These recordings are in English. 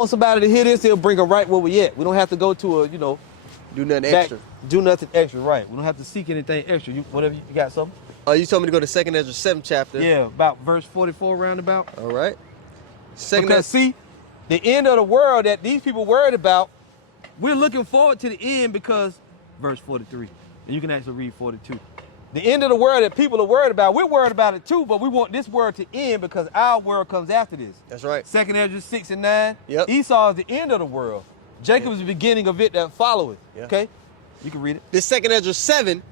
want somebody to hear this, they'll bring them right where we at. We don't have to go to a, do nothing extra. Do nothing extra, right. We don't have to seek anything extra. Whatever you got something? You told me to go to 2nd Ezra 7th chapter. Yeah, about verse 44 roundabout. All right. Because see, the end of the world that these people worried about, we're looking forward to the end because, verse 43, and you can actually read 42. The end of the world that people are worried about, we're worried about it too, but we want this world to end because our world comes after this. That's right. 2nd Ezra 6 and 9. Yep. Esau is the end of the world. Jacob is the beginning of it that followeth. Yeah. Okay? You can read it. This 2nd Ezra 7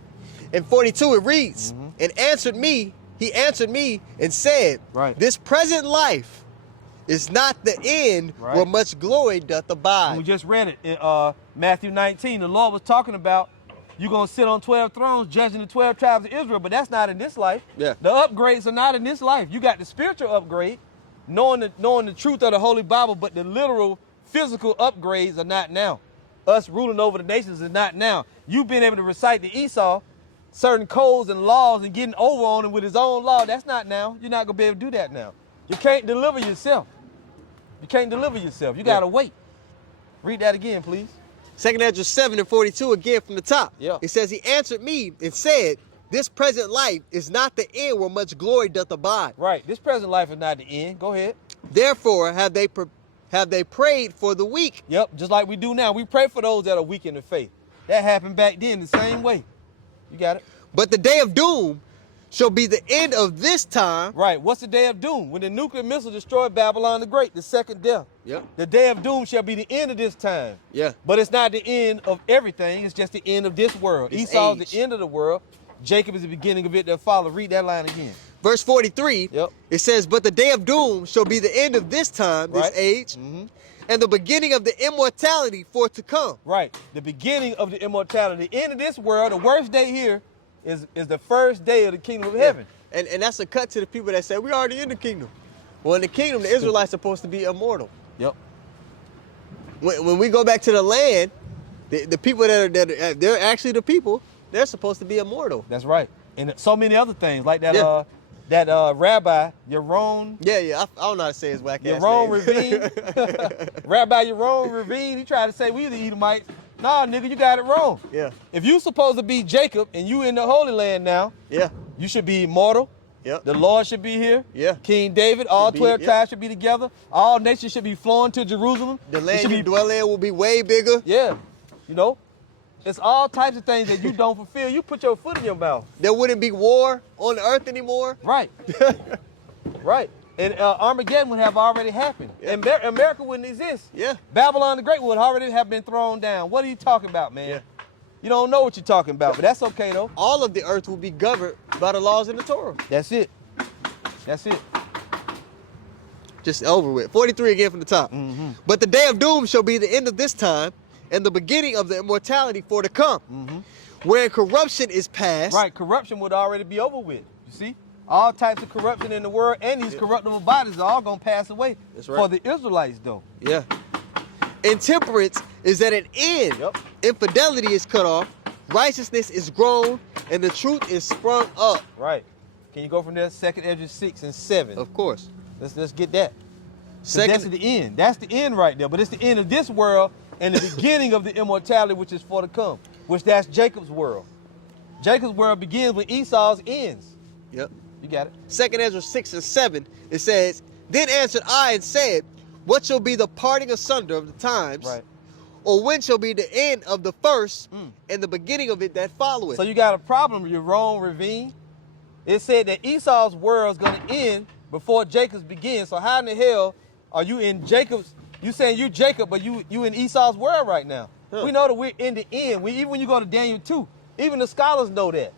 and 42, it reads, and he answered me and said, this present life is not the end where much glory doth abide. We just read it in Matthew 19. The Lord was talking about you're going to sit on 12 thrones judging the 12 tribes of Israel, but that's not in this life. Yeah. The upgrades are not in this life. You got the spiritual upgrade, knowing the truth of the Holy Bible, but the literal physical upgrades are not now. Us ruling over the nations is not now. You've been able to recite to Esau certain codes and laws and getting over on him with his own law. That's not now. You're not going to be able to do that now. You can't deliver yourself. You can't deliver yourself. You got to wait. Read that again, please. 2nd Ezra 7 and 42 again from the top. Yeah. It says, he answered me and said, this present life is not the end where much glory doth abide. Right. This present life is not the end. Go ahead. Therefore have they prayed for the weak. Yep. Just like we do now. We pray for those that are weak in the faith. That happened back then the same way. You got it. But the day of doom shall be the end of this time. Right. What's the day of doom? When the nuclear missile destroyed Babylon the Great, the second death. Yep. The day of doom shall be the end of this time. Yeah. But it's not the end of everything. It's just the end of this world. Esau is the end of the world. Jacob is the beginning of it that follow. Read that line again. Verse 43, yep. It says, but the day of doom shall be the end of this time, this age, and the beginning of the immortality for to come. Right. The beginning of the immortality. The end of this world, the worst day here, is the first day of the kingdom of heaven. And that's a cut to the people that say, we already in the kingdom. Well, in the kingdom, the Israelites are supposed to be immortal. Yep. When we go back to the land, the people they're actually the people, they're supposed to be immortal. That's right. And so many other things, like that Rabbi, Yaron. Yeah, I don't know how to say his whack ass Yaron name. Ravine. Rabbi Yaron Ravine, he tried to say we the Edomites. Nah, nigga, you got it wrong. Yeah. If you supposed to be Jacob and you in the Holy Land now, you should be immortal. Yep. The Lord should be here. Yeah. King David, all 12 tribes should be together. All nations should be flowing to Jerusalem. The land you dwell in will be way bigger. Yeah. You know, it's all types of things that you don't fulfill. You put your foot in your mouth. There wouldn't be war on the earth anymore. Right. Right. And Armageddon would have already happened. Yeah. And America wouldn't exist. Yeah. Babylon the Great would already have been thrown down. What are you talking about, man? Yeah. You don't know what you're talking about, but that's okay, though. All of the earth will be governed by the laws in the Torah. That's it. That's it. Just over with. 43 again from the top. But the day of doom shall be the end of this time and the beginning of the immortality for to come. Where corruption is past. Right. Corruption would already be over with. You see? All types of corruption in the world and these corruptible bodies are all going to pass away. That's right. For the Israelites, though. Yeah. Intemperance is at an end. Yep. Infidelity is cut off. Righteousness is grown. And the truth is sprung up. Right. Can you go from there? 2nd Ezra 6 and 7. Of course. Let's get that. That's the end. That's the end right there. But it's the end of this world and the beginning of the immortality which is for to come. Which that's Jacob's world. Jacob's world begins when Esau's ends. Yep. You got it. 2nd Ezra 6 and 7, it says, then answered I and said, what shall be the parting asunder of the times? Right. Or when shall be the end of the first and the beginning of it that followeth? So you got a problem, Yaron Ravine. It said that Esau's world is going to end before Jacob's begins. So how in the hell are you in Jacob's? You saying you Jacob, but you in Esau's world right now. We know that we're in the end. Even when you go to Daniel 2, even the scholars know that.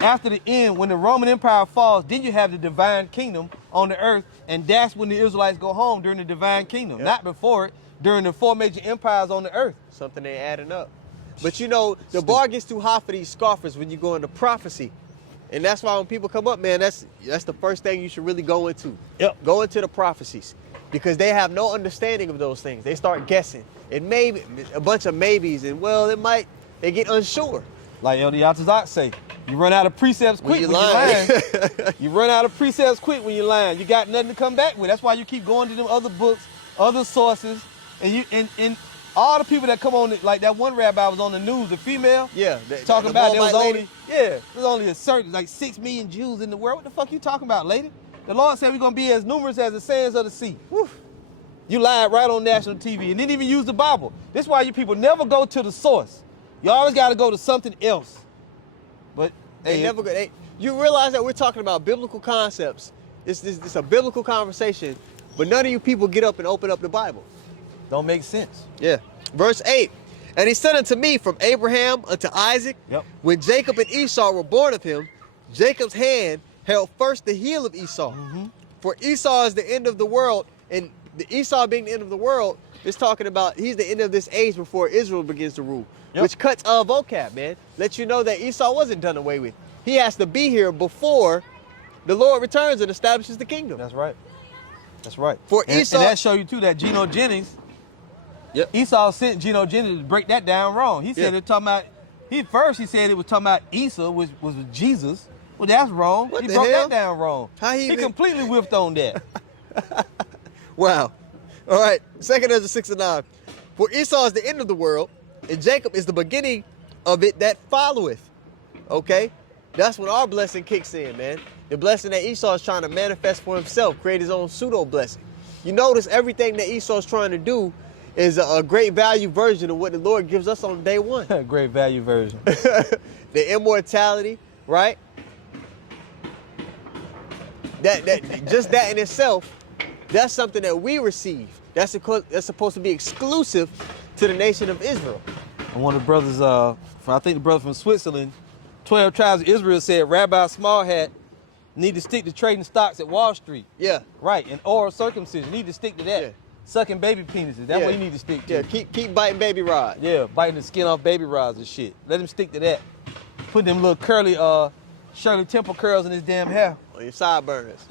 After the end, when the Roman Empire falls, then you have the divine kingdom on the earth, and that's when the Israelites go home during the divine kingdom, not before it, during the 4 major empires on the earth. Something ain't adding up. But you know, the bar gets too hot for these scoffers when you go into prophecy. And that's why when people come up, man, that's the first thing you should really go into. Yep. Go into the prophecies. Because they have no understanding of those things. They start guessing. And maybe, a bunch of maybes, and well, they get unsure. Like Elder Yatazak say, you run out of precepts quick when you're lying. You run out of precepts quick when you're lying. You got nothing to come back with. That's why you keep going to them other books, other sources, and all the people that come on, like that one rabbi was on the news, the female. Yeah. Talking about there was only a certain, like 6 million Jews in the world. What the fuck you talking about, lady? The Lord said we're going to be as numerous as the sands of the sea. Woo. You lied right on national TV and didn't even use the Bible. This is why you people never go to the source. You always got to go to something else. But you realize that we're talking about biblical concepts. It's a biblical conversation, but none of you people get up and open up the Bible. Don't make sense. Yeah. Verse 8. And he said unto me, from Abraham unto Isaac, when Jacob and Esau were born of him, Jacob's hand held first the heel of Esau. For Esau is the end of the world, and the Esau being the end of the world is talking about he's the end of this age before Israel begins to rule, which cuts vocab, man. Let you know that Esau wasn't done away with. He has to be here before the Lord returns and establishes the kingdom. That's right. That's right. Esau, and that show you too that Geno Jennings, Esau sent Geno Jennings to break that down wrong. He said it talking about, he said it was talking about Esau, which was Jesus. Well, that's wrong. He broke that down wrong. He completely whiffed on that. Wow. All right. 2 Ezra 6:9. For Esau is the end of the world, and Jacob is the beginning of it that followeth. Okay? That's when our blessing kicks in, man. The blessing that Esau is trying to manifest for himself, create his own pseudo blessing. You notice everything that Esau is trying to do is a great value version of what the Lord gives us on day one. Great value version. The immortality, right? Just that in itself, that's something that we receive. That's supposed to be exclusive to the nation of Israel. And one of the brothers, I think the brother from Switzerland, 12 tribes of Israel said Rabbi Smallhat need to stick to trading stocks at Wall Street. Yeah. Right, and oral circumcision. Need to stick to that. Yeah. Sucking baby penises. That's what you need to stick to. Yeah, keep biting baby rods. Yeah, biting the skin off baby rods and shit. Let him stick to that. Put them little curly Shirley Temple curls in his damn hair. On your sideburns.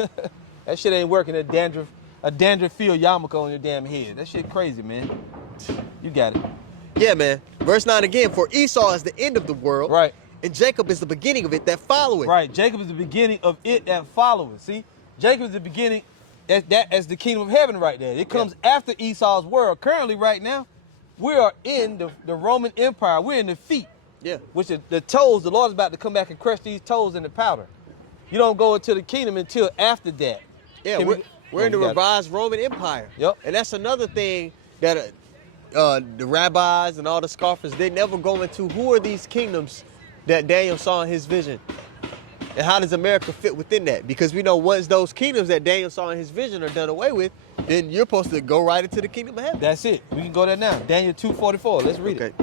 That shit ain't working. A dandruff-filled yarmulke on your damn head. That shit crazy, man. You got it. Yeah, man. Verse 9 again. For Esau is the end of the world. Right. And Jacob is the beginning of it that followeth. Right. Jacob is the beginning of it that followeth. See? Jacob is the beginning as the kingdom of heaven right there. It comes after Esau's world. Currently, right now, we are in the Roman Empire. We're in the feet. Yeah. Which is the toes. The Lord is about to come back and crush these toes in the powder. You don't go into the kingdom until after that. Yeah, we're in the revised Roman Empire. Yep. And that's another thing that the rabbis and all the scoffers, they never go into who are these kingdoms that Daniel saw in his vision. And how does America fit within that? Because we know once those kingdoms that Daniel saw in his vision are done away with, then you're supposed to go right into the kingdom of heaven. That's it. We can go there now. Daniel 2:44. Let's read it.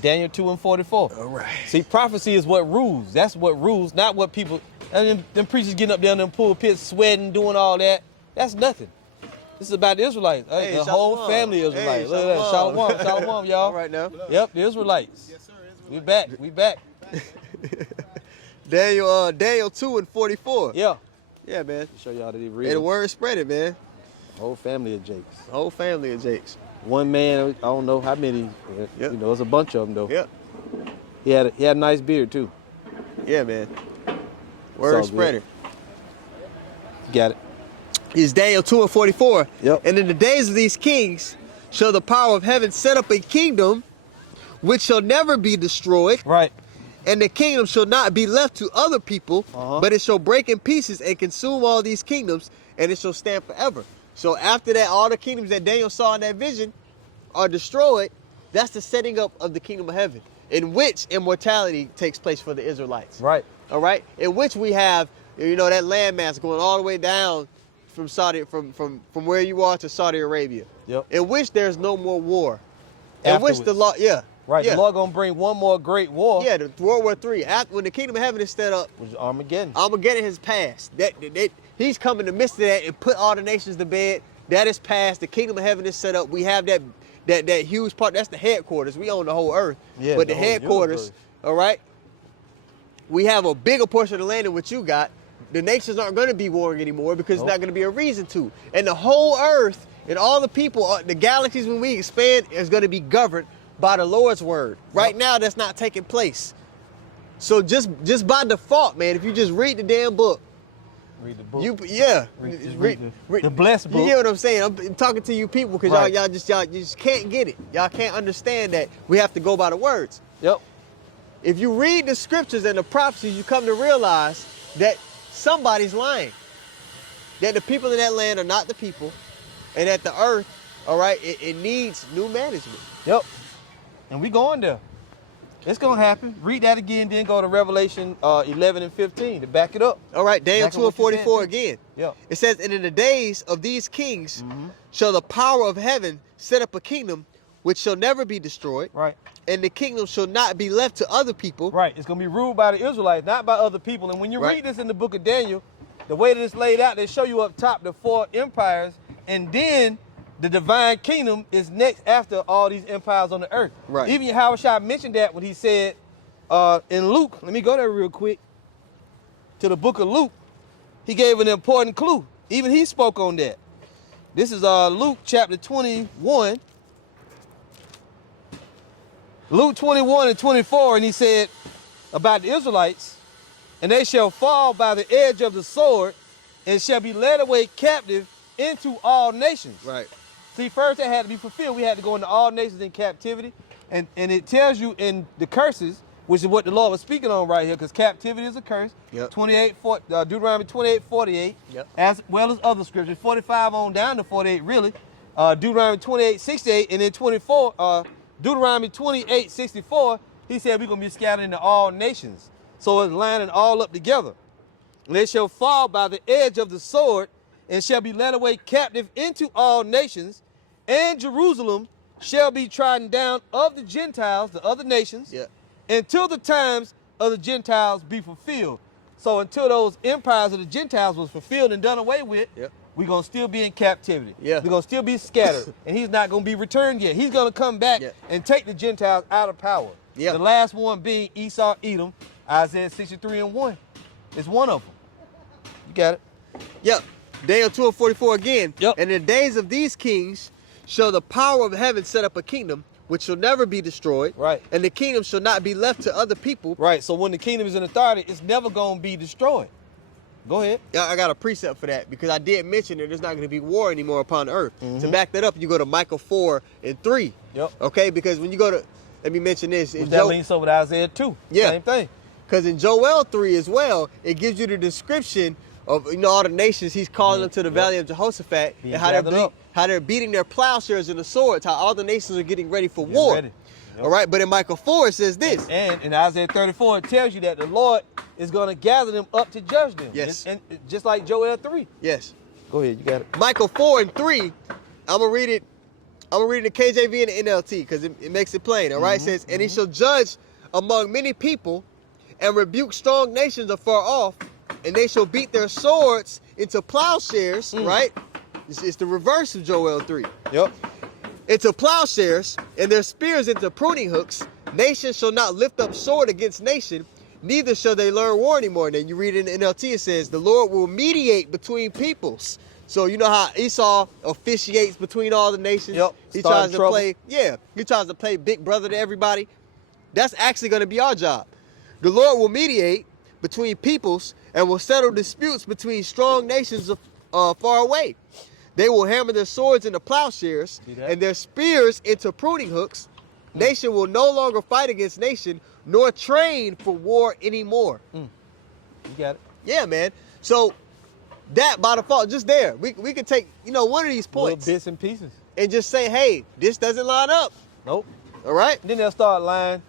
Daniel 2:44. All right. See, prophecy is what rules. That's what rules, not what people. And them preachers getting up there in them pulpits, sweating, doing all that. That's nothing. This is about the Israelites. Hey, the whole family of Israelites. Look at that. Shalom, shalom, y'all. All right now. Yep, the Israelites. Yes, sir. Israelites. We back. Daniel 2:44. Yeah. Yeah, man. Show y'all that he read. And the word spread it, man. Whole family of Jakes. Whole family of Jakes. One man, I don't know how many. Yep. You know, there's a bunch of them though. Yep. He had a nice beard too. Yeah, man. Word spreader. Got it. It's Daniel 2:44. Yep. And in the days of these kings shall the power of heaven set up a kingdom which shall never be destroyed. Right. And the kingdom shall not be left to other people, but it shall break in pieces and consume all these kingdoms, and it shall stand forever. So after that, all the kingdoms that Daniel saw in that vision are destroyed. That's the setting up of the kingdom of heaven, in which immortality takes place for the Israelites. Right. All right. In which we have, you know, that landmass going all the way down from from where you are to Saudi Arabia. Yep. In which there's no more war. In which the law, Right, yeah. The Lord gonna bring one more great war. Yeah, the World War III. When the kingdom of heaven is set up, which is Armageddon. Armageddon has passed. He's come in the midst of that and put all the nations to bed. That is passed. The kingdom of heaven is set up. We have that huge part. That's the headquarters. We own the whole earth. Yeah, but the headquarters, all right, we have a bigger portion of the land than what you got. The nations aren't going to be warring anymore because there's not going to be a reason to. And the whole earth and all the people, the galaxies when we expand is going to be governed by the Lord's word. Right now, that's not taking place. So just by default, man, if you just read the damn book, Read the book. Read the blessed book. You get what I'm saying? I'm talking to you people because y'all just can't get it. Y'all can't understand that we have to go by the words. Yep. If you read the scriptures and the prophecies, you come to realize that somebody's lying. That the people in that land are not the people, and that the earth, all right, it needs new management. Yep. And we going there. It's going to happen. Read that again, then go to Revelation 11 and 15 to back it up. All right, Daniel 2 and 44 again. Yep. It says, and in the days of these kings shall the power of heaven set up a kingdom which shall never be destroyed. Right. And the kingdom shall not be left to other people. Right. It's going to be ruled by the Israelites, not by other people. And when you read this in the book of Daniel, the way that it's laid out, they show you up top the 4 empires, and then the divine kingdom is next after all these empires on the earth. Right. Even Howard Shah mentioned that when he said in Luke, let me go there real quick, to the book of Luke, he gave an important clue. Even he spoke on that. This is Luke chapter 21. Luke 21 and 24, and he said about the Israelites, and they shall fall by the edge of the sword and shall be led away captive into all nations. Right. See, first that had to be fulfilled. We had to go into all nations in captivity. And it tells you in the curses, which is what the Lord was speaking on right here, because captivity is a curse. Yep. Deuteronomy 28:48, as well as other scriptures, 45 on down to 48, really. Deuteronomy 28:68, and then 24, Deuteronomy 28:64, he said we're going to be scattered into all nations. So it's lining all up together. And they shall fall by the edge of the sword and shall be led away captive into all nations, and Jerusalem shall be trodden down of the Gentiles, the other nations, until the times of the Gentiles be fulfilled. So until those empires of the Gentiles was fulfilled and done away with, we're going to still be in captivity. We're going to still be scattered, and he's not going to be returned yet. He's going to come back and take the Gentiles out of power. The last one being Esau, Edom, Isaiah 63 and 1. It's one of them. You got it? Yep. Daniel 2 and 44 again. And in the days of these kings shall the power of heaven set up a kingdom which shall never be destroyed. Right. And the kingdom shall not be left to other people. Right. So when the kingdom is in authority, it's never going to be destroyed. Go ahead. I got a precept for that because I did mention that there's not going to be war anymore upon the earth. To back that up, you go to Micah 4 and 3. Okay, because when you go to, let me mention this. That links over to Isaiah 2. Same thing. Because in J.O.O 3 as well, it gives you the description of all the nations he's calling them to the valley of Jehoshaphat, and how they're beating their plowshares and the swords, how all the nations are getting ready for war. All right, but in Micah 4 it says this. And in Isaiah 34 it tells you that the Lord is going to gather them up to judge them. And just like J.O.O 3. Go ahead, you got it. Micah 4 and 3, I'm gonna read it. I'm gonna read it in the KJV and the NLT because it makes it plain. All right, it says, and he shall judge among many people and rebuke strong nations afar off, and they shall beat their swords into plowshares, right? It's the reverse of J.O.O 3. Into plowshares, and their spears into pruning hooks. Nation shall not lift up sword against nation, neither shall they learn war anymore. And then you read in the NLT, it says, the Lord will mediate between peoples. So you know how Esau officiates between all the nations? He tries to play, he tries to play big brother to everybody. That's actually going to be our job. The Lord will mediate between peoples and will settle disputes between strong nations far away. They will hammer their swords into plowshares and their spears into pruning hooks. Nation will no longer fight against nation, nor train for war anymore. You got it. Yeah, man. So that by default, just there, we can take, one of these points. Little bits and pieces. And just say, hey, this doesn't line up. Nope. All right? And then they'll start lying.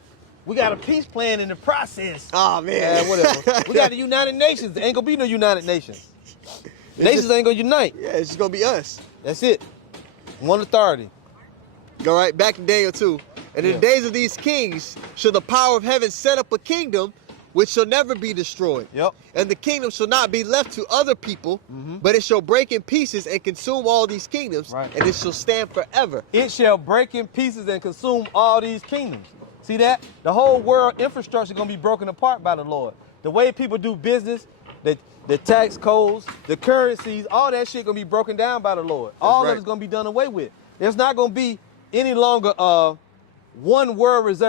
We got a peace plan in the process. Oh, man. Yeah, whatever. We got the United Nations. There ain't going to be no United Nations. Nations ain't going to unite. Yeah, it's just going to be us. That's it. One authority. All right, back to Daniel 2. And in the days of these kings shall the power of heaven set up a kingdom which shall never be destroyed. And the kingdom shall not be left to other people, but it shall break in pieces and consume all these kingdoms, and it shall stand forever. It shall break in pieces and consume all these kingdoms. See that? The whole world infrastructure is going to be broken apart by the Lord. The way people do business, the tax codes, the currencies, all that shit going to be broken down by the Lord. All of it's going to be done away with. There's not going to be any longer one world reserve.